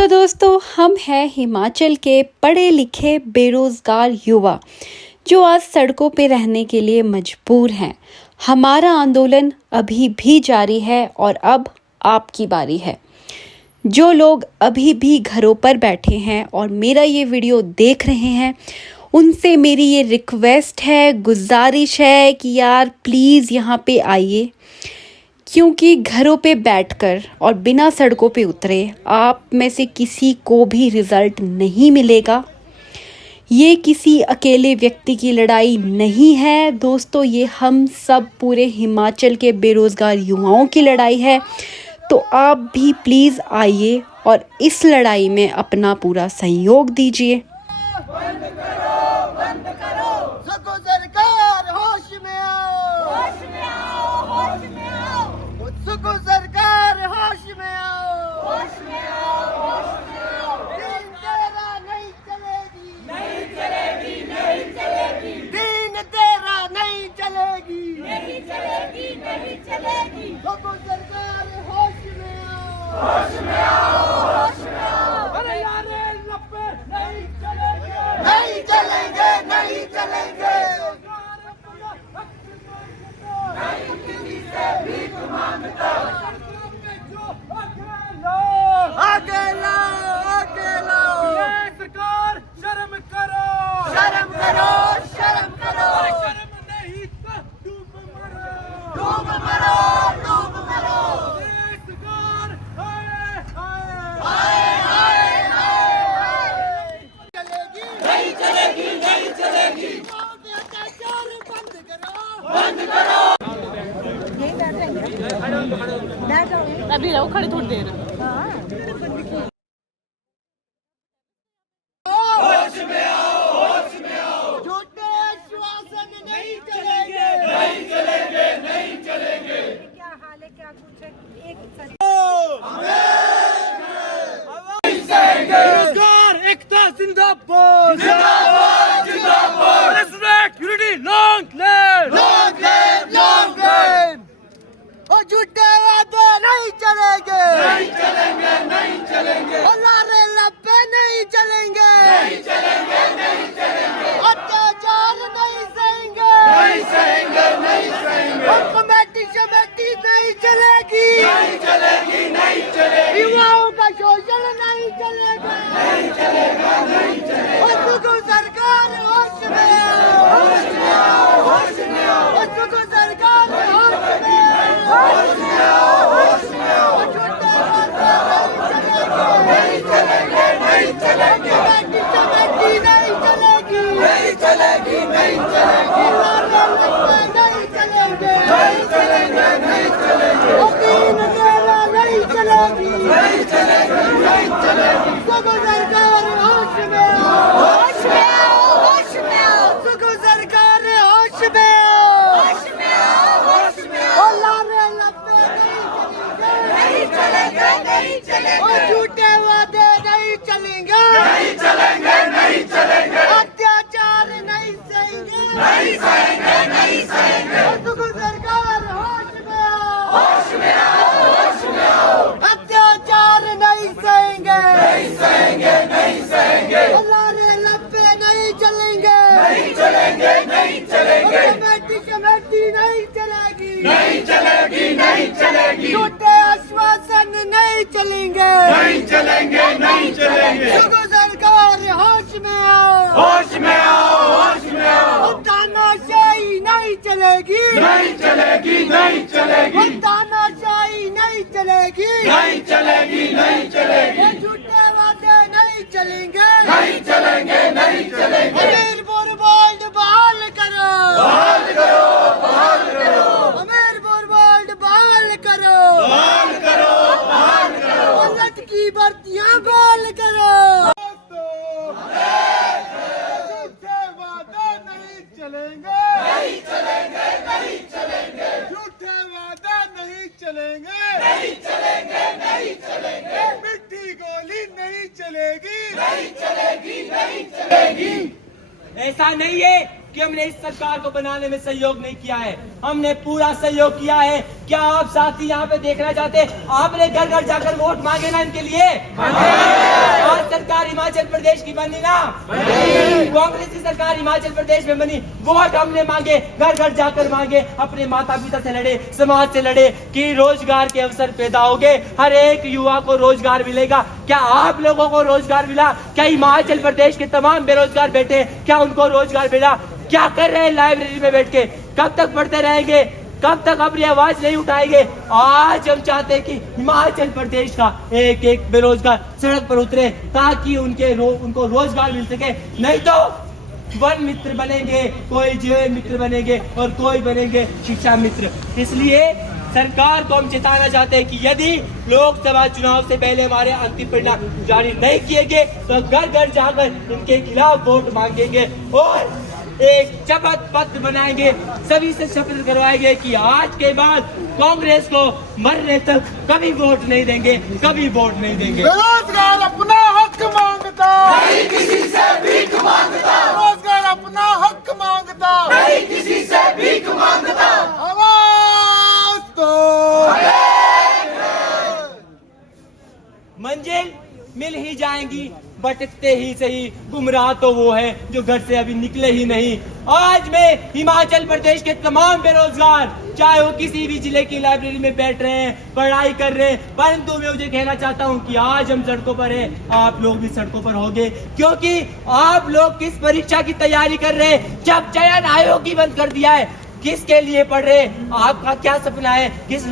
तो दोस्तों, हम हैं हिमाचल के पढ़े लिखे बेरोज़गार युवा जो आज सड़कों पे रहने के लिए मजबूर हैं। हमारा आंदोलन अभी भी जारी है और अब आपकी बारी है। जो लोग अभी भी घरों पर बैठे हैं और मेरा ये वीडियो देख रहे हैं, उनसे मेरी ये रिक्वेस्ट है, गुजारिश है कि यार प्लीज़ यहाँ पे आइए, क्योंकि घरों पे बैठकर और बिना सड़कों पे उतरे आप में से किसी को भी रिज़ल्ट नहीं मिलेगा। ये किसी अकेले व्यक्ति की लड़ाई नहीं है दोस्तों, ये हम सब पूरे हिमाचल के बेरोज़गार युवाओं की लड़ाई है। तो आप भी प्लीज़ आइए और इस लड़ाई में अपना पूरा सहयोग दीजिए। सरकार होश में आओ, होश में आओ, होश में आओ। सुको सरकार होश में आओ, होश में आओ, होश में आओ। दीन तेरा नहीं चलेगी, नहीं चलेगी, नहीं चलेगी। दीन तेरा नहीं चलेगी, नहीं चलेगी, नहीं चलेगी। सुको सरकार होश में आओ, होश में आओ, होश में आओ। अरे यार लप्पे नहीं चलेंगे, नहीं चलेंगे, नहीं चलेंगे। आगे लाओ, आगे लाओ। ये सरकार शर्म करो, शर्म करो, शर्म करो। शर्म नहीं तो डूब मरो, डूब मरो, डूब मरो। ये सरकार हाय हाय हाय हाय। चलेगी नहीं चलेगी, नहीं चलेगी। अत्याचार बंद करो, बंद करो। अभी रहो खड़े थोड़ी देर। होश में आओ, होश में आओ। झूठे आश्वासन नहीं चलेंगे, नहीं चलेंगे, नहीं चलेंगे। क्या हाल है, क्या कुछ है? बेरोजगार एकता जिंदाबाद, जिंदाबाद, जिंदाबाद। Respect unity long live, long live, long live. और झूठे वादे नहीं चलेंगे, नहीं चलेंगे, नहीं चलेंगे। और नारे लपे नहीं चलेंगे, नहीं चलेंगे, नहीं चलेंगे। अत्याचार नहीं सहेंगे, नहीं सहेंगे, नहीं सहेंगे। और कमेटी शमेटी नहीं चलेगी, नहीं चलेगी, नहीं चलेगी। युवाओं का शोषण नहीं चलेगा, नहीं चलेगा, नहीं चलेगा। और सुको सरकार होश में आओ, होश में आओ, होश में आओ। और सुको सरकार होश में आओ, होश में आओ, होश में आओ। और झूठे वादे नहीं चलेंगे, नहीं चलेंगे। कमेटी शमेटी नहीं चलेगी, नहीं चलेगी, नहीं चलेगी। नारे लपे नहीं चलेंगे, नहीं चलेंगे, नहीं चलेंगे। और दीन तेरा नहीं चलेगी, नहीं चलेगी, नहीं चलेगी। सुको सरकार होश में आओ, होश में आओ, होश में आओ। सुको सरकार होश में आओ, होश में आओ, होश में आओ। और नारे लपे नहीं चलेंगे, नहीं चलेंगे। और झूठे वादे नहीं चलेंगे, नहीं चलेंगे, नहीं चलेंगे। अत्याचार नहीं सहेंगे, नहीं सहेंगे, नहीं सहेंगे। और सुको सरकार होश में आओ, होश में आओ, होश में आओ। अत्याचार नहीं सहेंगे, नहीं सहेंगे, नहीं सहेंगे। नारे लपे नहीं चलेंगे, नहीं चलेंगे, नहीं चलेंगे। कमेटी शमेटी नहीं चलेगी, नहीं चलेगी, नहीं चलेगी। झूठे आश्वासन नहीं चलेंगे, नहीं चलेंगे, नहीं चलेंगे। सुको सरकार होश में आओ, होश में आओ, होश में आओ। तानाशाही नहीं चलेगी, नहीं चलेगी, नहीं चलेगी। तानाशाही नहीं चलेगी, नहीं चलेगी, नहीं चलेगी। झूठे वादे नहीं चलेंगे, नहीं चलेंगे, नहीं चलेंगे। हमीरपुर बोर्ड बहाल करो, बहाल करो, बहाल करो। हमीरपुर बोर्ड बहाल करो, बहाल करो, बहाल करो। औरत की भर्तियां बहाल करो। झूठे वादे नहीं चलेंगे, नहीं चलेंगे, नहीं चलेंगे। झूठे वादे नहीं चलेंगे, नहीं चलेंगे, नहीं चलेंगे। मिट्टी गोली नहीं चलेगी, नहीं चलेगी, नहीं चलेगी। ऐसा नहीं है कि हमने इस सरकार को बनाने में सहयोग नहीं किया है, हमने पूरा सहयोग किया है। क्या आप साथी यहाँ पे देखना चाहते हैं? आपने घर घर जाकर वोट मांगे ना इनके लिए? आज सरकार हिमाचल प्रदेश की बनी ना, कांग्रेस की सरकार हिमाचल प्रदेश में बनी। वोट हमने मांगे, घर घर जाकर मांगे, अपने माता पिता से लड़े, समाज से लड़े कि रोजगार के अवसर पैदा होंगे, हर एक युवा को रोजगार मिलेगा। क्या आप लोगों को रोजगार मिला? क्या हिमाचल प्रदेश के तमाम बेरोजगार बैठे, क्या उनको रोजगार मिला? क्या कर रहे हैं लाइब्रेरी में बैठ के? कब तक पढ़ते रहेंगे? कब तक अपनी आवाज नहीं उठाएंगे? आज हम चाहते हैं कि हिमाचल प्रदेश का एक एक बेरोजगार सड़क पर उतरे ताकि उनको रोजगार मिल सके। नहीं तो वन मित्र बनेंगे, कोई जीवन मित्र बनेंगे और कोई बनेंगे शिक्षा मित्र। इसलिए सरकार को हम चेताना चाहते हैं कि यदि लोकसभा चुनाव से पहले हमारे अंतिम परिणाम जारी नहीं किए गए तो घर घर जाकर इनके खिलाफ वोट मांगेंगे और एक शपथ पत्र बनाएंगे, सभी से शपथ करवाएंगे कि आज के बाद कांग्रेस को मरने तक कभी वोट नहीं देंगे, कभी वोट नहीं देंगे। बेरोजगार अपना हक मांगता, नहीं किसी से भीख मांगता। बेरोजगार अपना हक मांगता, नहीं किसी से भीख मांगता। आवाज तो मंजिल मिल ही जाएंगी, भटकते ही सही। गुमराह तो वो है जो घर से अभी निकले ही नहीं। आज मैं हिमाचल प्रदेश के तमाम बेरोजगार, चाहे वो किसी भी जिले की लाइब्रेरी में बैठ रहे हैं, पढ़ाई कर रहे हैं, परंतु मैं मुझे कहना चाहता हूं कि आज हम सड़कों पर हैं, आप लोग भी सड़कों पर होंगे, क्योंकि आप लोग किस परीक्षा की तैयारी कर रहे हैं? जब चयन आयोग ही बंद कर दिया है, किसके लिए पढ़ रहे हैं? आपका क्या सपना है? किस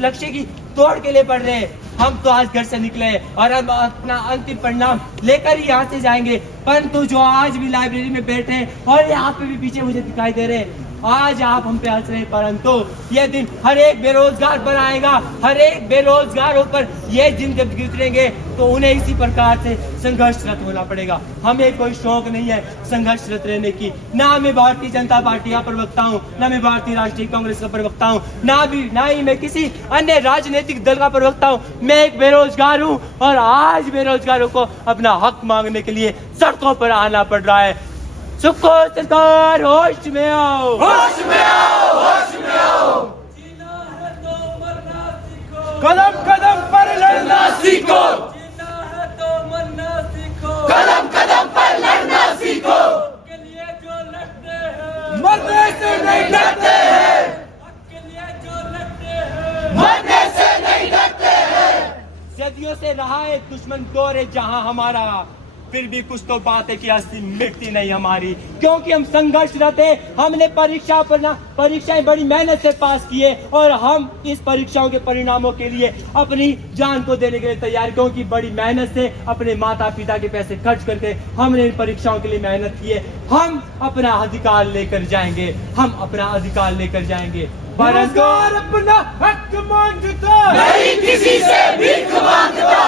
लक्ष्य की तोड़ के लिए पढ़ रहे हैं? हम तो आज घर से निकले हैं और हम अपना अंतिम परिणाम लेकर ही यहाँ से जाएंगे, परंतु जो आज भी लाइब्रेरी में बैठे हैं और यहाँ पे भी पीछे मुझे दिखाई दे रहे हैं, आज आप हम पे हंस रहे हैं, परंतु ये दिन हर एक बेरोजगार पर आएगा। हर एक बेरोजगारों पर ये दिन जब गुजरेंगे तो उन्हें इसी प्रकार से संघर्षरत होना पड़ेगा। हमें कोई शौक नहीं है संघर्षरत रहने की। ना मैं भारतीय जनता पार्टी का प्रवक्ता हूँ, ना मैं भारतीय राष्ट्रीय कांग्रेस का प्रवक्ता हूँ, ना ही मैं किसी अन्य राजनीतिक दल का प्रवक्ता हूँ। मैं एक बेरोजगार हूँ और आज बेरोजगारों को अपना हक मांगने के लिए सड़कों पर आना पड़ रहा है। सुखो सरकार, होश में आओ, होश में आओ, होश में आओ। जीना है तो मरना सीखो, कदम कदम पर लड़ना सीखो। जीना है तो मरना सीखो, कदम कदम पर लड़ना सीखो। के लिए जो लड़ते हैं, मरने से नहीं डरते हैं। के लिए जो लड़ते हैं, मरने से नहीं डरते हैं। सदियों से रहा है दुश्मन दौरे जहां हमारा, फिर भी कुछ तो बात है कि हस्ती मिटती नहीं हमारी, क्योंकि हम संघर्षरत है। हमने परीक्षाएं बड़ी मेहनत से पास किए और हम इस परीक्षाओं के परिणामों के लिए अपनी जान को देने के लिए तैयार, क्योंकि बड़ी मेहनत से अपने माता पिता के पैसे खर्च करके हमने इन परीक्षाओं के लिए मेहनत की है। हम अपना अधिकार लेकर जाएंगे, हम अपना अधिकार लेकर जाएंगे। परंतु अपना हक मांगता, नहीं किसी से भीख मांगता।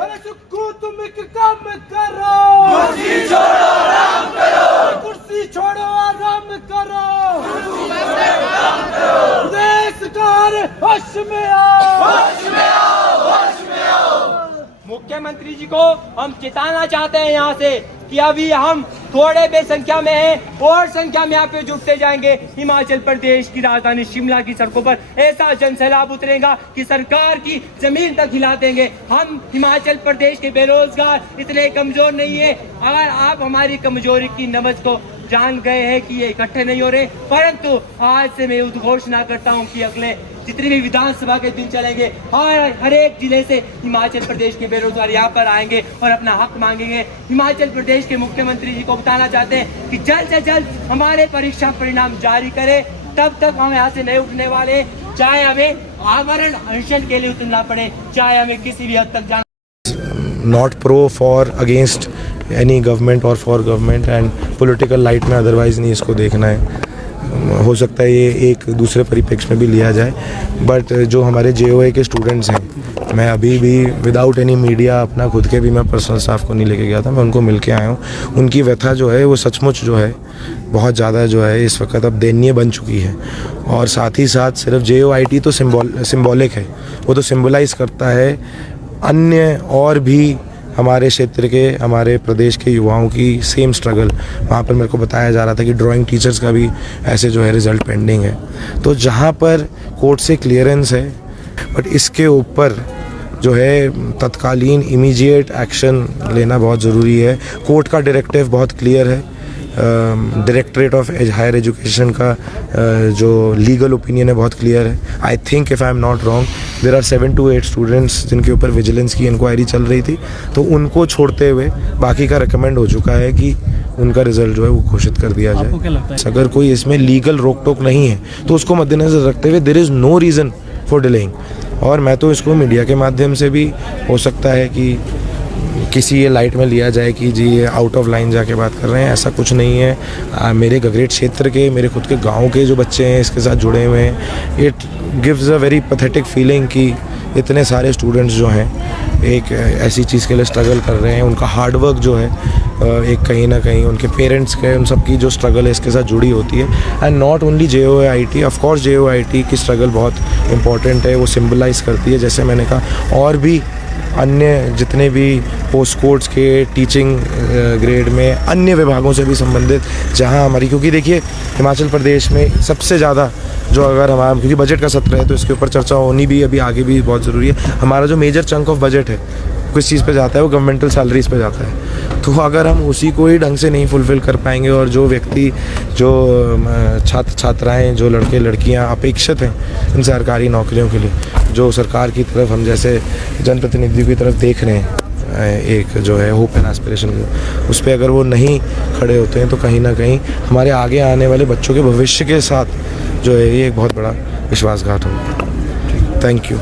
अरे सुक्कू तुम एक काम करो, कुर्सी छोड़ो आराम करो, कुर्सी छोड़ो आराम करो, देश कार होश में आओ, होश में आओ, होश में आओ। मुख्यमंत्री जी को हम चेताना चाहते हैं यहाँ से कि अभी हम थोड़े बेसंख्या में हैं और संख्या में यहाँ पे जुटते जाएंगे। हिमाचल प्रदेश की राजधानी शिमला की सड़कों पर ऐसा जनसैलाब उतरेगा कि सरकार की जमीन तक हिला देंगे। हम हिमाचल प्रदेश के बेरोजगार इतने कमजोर नहीं है। अगर आप हमारी कमजोरी की नब्ज को जान गए हैं कि ये इकट्ठे नहीं हो रहे, परंतु आज से मैं उद्घोषणा करता हूँ कि अगले जितनी भी विधानसभा के दिन चलेंगे, हर एक जिले से हिमाचल प्रदेश के बेरोजगार यहाँ पर आएंगे और अपना हक मांगेंगे। हिमाचल प्रदेश के मुख्यमंत्री जी को बताना चाहते हैं कि जल्द से जल्द हमारे परीक्षा परिणाम जारी करें, तब तक हम यहाँ से नहीं उठने वाले, चाहे हमें आमरण अनशन के लिए उतरना पड़े, चाहे हमें किसी भी हद तक जाना। Not pro for against any government or for government and political light में otherwise नहीं इसको देखना है। हो सकता है ये एक दूसरे परिप्रेक्ष्य में भी लिया जाए, बट जो हमारे JOA के स्टूडेंट्स हैं, मैं अभी भी विदाउट एनी मीडिया अपना खुद के भी मैं पर्सनल स्टाफ को नहीं लेके गया था, मैं उनको मिल के आया हूँ। उनकी व्यथा जो है वो सचमुच जो है बहुत ज़्यादा जो है इस वक्त अब दयनीय बन चुकी है। और साथ ही साथ सिर्फ JOIT तो सिम्बॉलिक है, वो तो सिम्बलाइज़ करता है अन्य और भी हमारे क्षेत्र के, हमारे प्रदेश के युवाओं की सेम स्ट्रगल। वहाँ पर मेरे को बताया जा रहा था कि ड्राइंग टीचर्स का भी ऐसे जो है रिज़ल्ट पेंडिंग है। तो जहाँ पर कोर्ट से क्लियरेंस है बट इसके ऊपर जो है तत्कालीन इमीडिएट एक्शन लेना बहुत ज़रूरी है। कोर्ट का डायरेक्टिव बहुत क्लियर है। डायरेक्टरेट ऑफ हायर एजुकेशन का जो लीगल ओपिनियन है बहुत क्लियर है। I think if I am not wrong there are 7 to 8 students जिनके ऊपर विजिलेंस की इंक्वायरी चल रही थी, तो उनको छोड़ते हुए बाकी का रिकमेंड हो चुका है कि उनका रिजल्ट जो है वो घोषित कर दिया जाए। अगर कोई इसमें लीगल रोक टोक नहीं है तो उसको मद्देनजर रखते हुए there is no reason for delaying. और मैं तो इसको मीडिया के माध्यम से भी हो सकता है कि किसी ये लाइट में लिया जाए कि जी ये आउट ऑफ लाइन जाके बात कर रहे हैं, ऐसा कुछ नहीं है। मेरे गगरेट क्षेत्र के, मेरे खुद के गांव के जो बच्चे हैं इसके साथ जुड़े हुए हैं, it gives a very pathetic feeling कि इतने सारे स्टूडेंट्स जो हैं एक ऐसी चीज़ के लिए स्ट्रगल कर रहे हैं। उनका हार्डवर्क जो है एक कहीं ना कहीं उनके पेरेंट्स के उन सब की जो स्ट्रगल है इसके साथ जुड़ी होती है। And not only JOIT, of course JOIT की स्ट्रगल बहुत इंपॉर्टेंट है, वो सिंबलाइज़ करती है, जैसे मैंने कहा, और भी अन्य जितने भी पोस्ट कोर्ट्स के टीचिंग ग्रेड में अन्य विभागों से भी संबंधित जहां हमारी, क्योंकि देखिए हिमाचल प्रदेश में सबसे ज़्यादा जो अगर हमारा, क्योंकि बजट का सत्र है तो इसके ऊपर चर्चा होनी भी अभी आगे भी बहुत ज़रूरी है। हमारा जो मेजर चंक ऑफ बजट है किस चीज़ पे जाता है, वो गवर्नमेंटल सैलरीज पे जाता है। तो अगर हम उसी को ही ढंग से नहीं फुलफ़िल कर पाएंगे और जो व्यक्ति, जो छात्र छात्राएं, जो लड़के लड़कियां अपेक्षित हैं इन सरकारी नौकरियों के लिए, जो सरकार की तरफ हम जैसे जनप्रतिनिधियों की तरफ देख रहे हैं एक जो है होप एंड एस्पिरेशन, उस पर अगर वो नहीं खड़े होते हैं तो कहीं ना कहीं हमारे आगे आने वाले बच्चों के भविष्य के साथ जो है ये एक बहुत बड़ा विश्वासघात होगा। Thank you.